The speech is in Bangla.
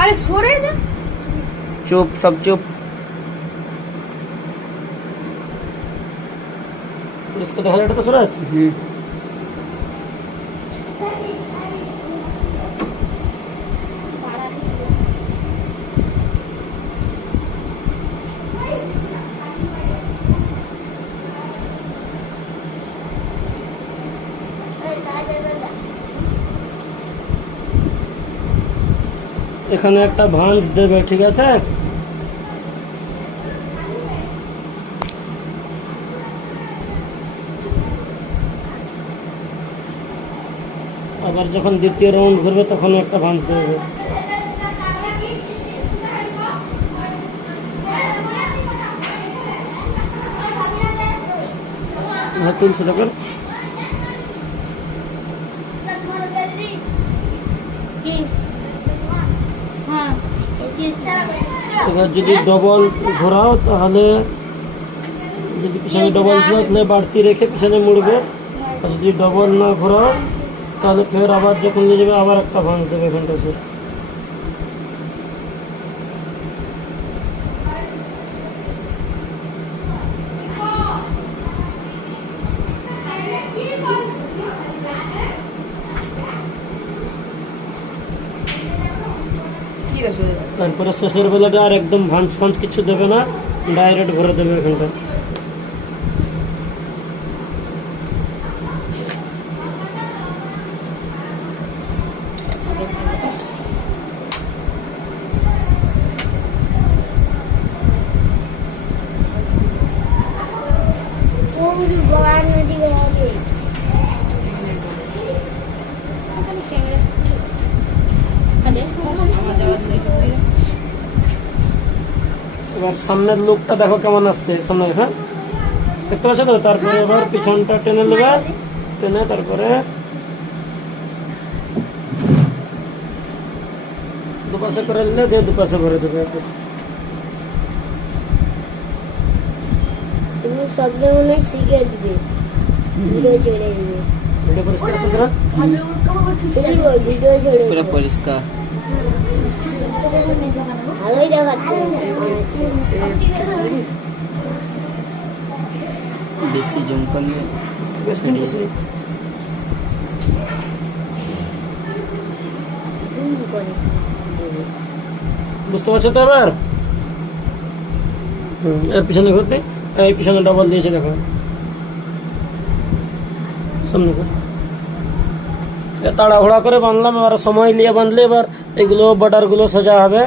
আরে সরে যা। চুপ, সব চুপ। পুলিশকে দেখা যায় তো সরে আছে। এখানে একটা ভাঁজ দেবে, ঠিক আছে? আবার যখন দ্বিতীয় রাউন্ড ঘুরবে তখন একটা ভাঁজ দেবে। হ্যাঁ, তুলছে তখন। এবার যদি ডবল ঘোরাও তাহলে, যদি পিছনে ডবল ঘোরালে বাড়তি রেখে পিছনে মুড়বে, আর যদি ডবল না ঘোরাও তাহলে ফের আবার যখন নিয়ে যাবে আবার একটা ভাঁজ দেবে এখানটা সে। তারপরে শেষের বেলাটা আর একদম ভাঁজ ফাঁজ কিছু দেবে না, ডাইরেক্ট ভরে দেবে এখানটা। এবার সামনের লুকটা দেখো কেমন আসছে সামনে, হ্যাঁ দেখতে পাচ্ছ তো? তারপরে এবার পিছনটা টেনে নেবে, টেনে তারপরে দুপাশে করে নিলে দিয়ে দুপাশে ভরে দেবে। তুমি সব মনে শিখে দিবে, ভিডিও ছেড়ে দিবে। ভিডিও পরিষ্কার আছে না? ভিডিও ছেড়ে পুরো পরিষ্কার। ভালোই দেখাচ্ছে, বেশি জুম করলে বুঝতে পারছো তো? এবার এর পিছনে ঘুরতে, এই পিছনে ডবল দিয়েছে দেখো, সামনে তাড়াহুড়া করে বাঁধলাম, এবার সময় নিয়ে বাঁধলে এবার এগুলো বর্ডার গুলো সোজা হবে।